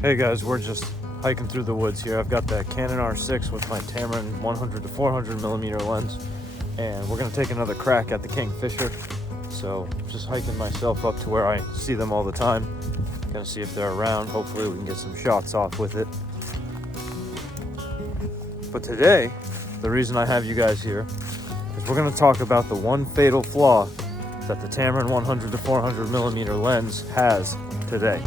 Hey guys, we're just hiking through the woods here. I've got that Canon R6 with my Tamron 100-400mm lens, and we're gonna take another crack at the Kingfisher. So just hiking myself up to where I see them all the time. Gonna see if they're around. Hopefully we can get some shots off with it. But today, the reason I have you guys here is we're gonna talk about the one fatal flaw that the Tamron 100-400mm lens has today.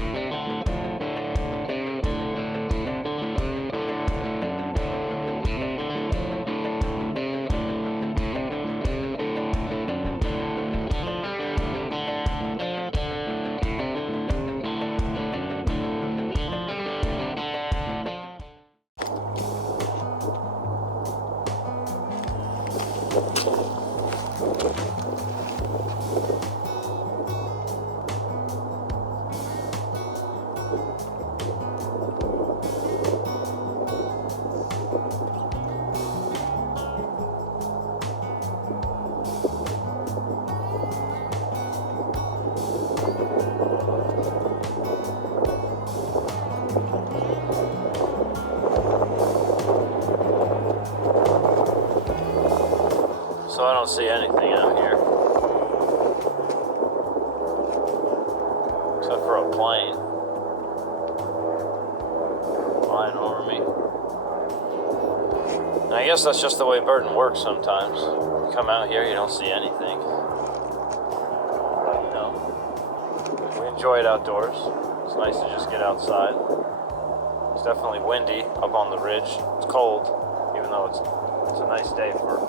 So I don't see anything out here, except for a plane flying over me. And I guess that's just the way birding works sometimes. You come out here, you don't see anything. But, you know, we enjoy it outdoors. It's nice to just get outside. It's definitely windy up on the ridge. It's cold, even though it's a nice day for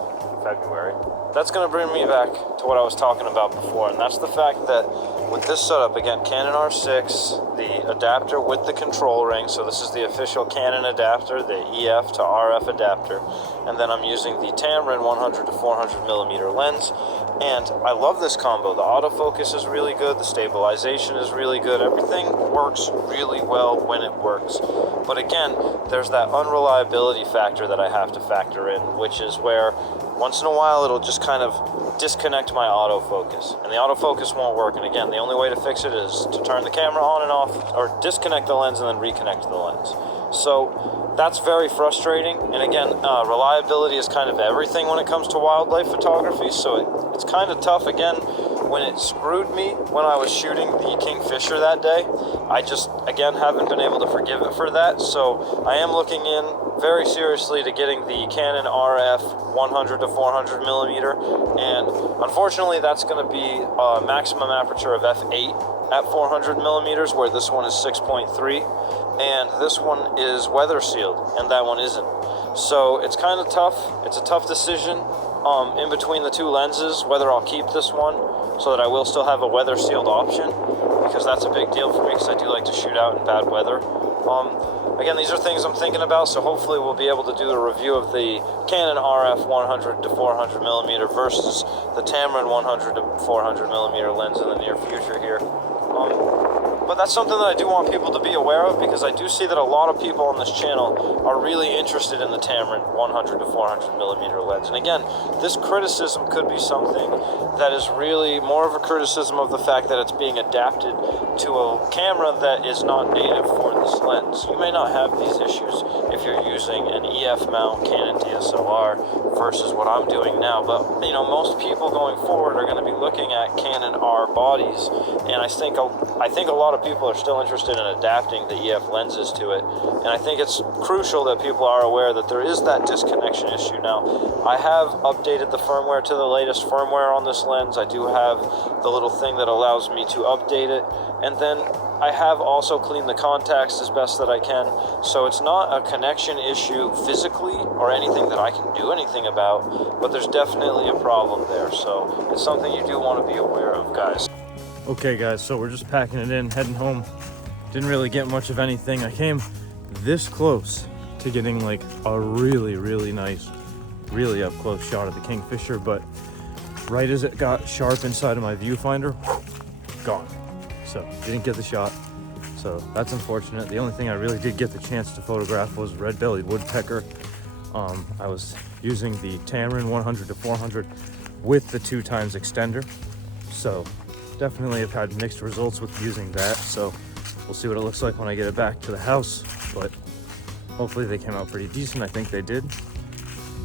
February. That's going to bring me back to what I was talking about before, and that's the fact that with this setup, again, Canon R6, the adapter with the control ring, so this is the official Canon adapter, the EF to RF adapter, and then I'm using the Tamron 100-400mm lens, and I love this combo. The autofocus is really good, the stabilization is really good, everything works really well when it works. But again, there's that unreliability factor that I have to factor in, which is where once in a while it'll just kind of disconnect my autofocus, and the autofocus won't work. And again, the only way to fix it is to turn the camera on and off, or disconnect the lens and then reconnect the lens. So that's very frustrating. And again, reliability is kind of everything when it comes to wildlife photography, so it's kind of tough. Again, when it screwed me when I was shooting the Kingfisher that day, I just, again, haven't been able to forgive it for that. So I am looking in very seriously to getting the Canon RF 100-400mm, and unfortunately that's going to be a maximum aperture of f8 at 400mm, where this one is 6.3, and this one is weather sealed, and that one isn't. So it's kind of tough. It's a tough decision in between the two lenses, whether I'll keep this one so that I will still have a weather sealed option, because that's a big deal for me, because I do like to shoot out in bad weather. Again, these are things I'm thinking about, so hopefully we'll be able to do a review of the Canon RF 100-400mm versus the Tamron 100-400mm lens in the near future here. But that's something that I do want people to be aware of, because I do see that a lot of people on this channel are really interested in the Tamron 100-400mm lens. And again, this criticism could be something that is really more of a criticism of the fact that it's being adapted to a camera that is not native for this lens. You may not have these issues if you're using an EF mount Canon DSLR versus what I'm doing now, but you know, most people going forward are going to be looking at Canon R bodies, and I think a lot of people are still interested in adapting the EF lenses to it, and I think it's crucial that people are aware that there is that disconnection issue. Now, I have updated the firmware to the latest firmware on this lens. I do have the little thing that allows me to update it, and then I have also cleaned the contacts as best that I can, so it's not a connection issue physically or anything that I can do anything about, but there's definitely a problem there, so it's something you do want to be aware of, guys. Okay guys, so we're just packing it in, heading home. Didn't really get much of anything. I came this close to getting like a really nice, really up close shot of the Kingfisher, but right as it got sharp inside of my viewfinder, gone. So didn't get the shot. So that's unfortunate. The only thing I really did get the chance to photograph was red-bellied woodpecker. I was using the Tamron 100-400 with the 2x extender. So definitely have had mixed results with using that. So We'll see what it looks like when I get it back to the house, but hopefully they came out pretty decent. I think they did.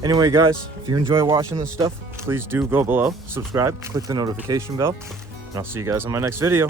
Anyway, guys, if you enjoy watching this stuff, please do go below, subscribe, click the notification bell, and I'll see you guys on my next video.